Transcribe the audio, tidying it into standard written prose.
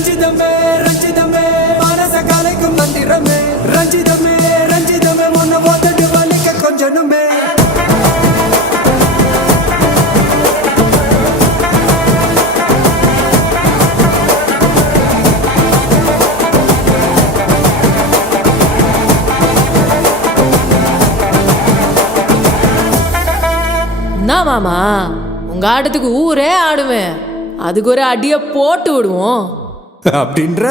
ரஞ்சிதமே ரஞ்சிதமே மனச கலைக்கும் மந்திரமே ரஞ்சிதமே ரஞ்சிதமே உன்னை ஓத்தட்டு வலிக்க கொஞ்சனுமே மாமா உங்க ஆட்டத்துக்கு ஊரே ஆடுவேன், அதுக்கு ஒரு அடிய போட்டு விடுவோம் அப்படின்ற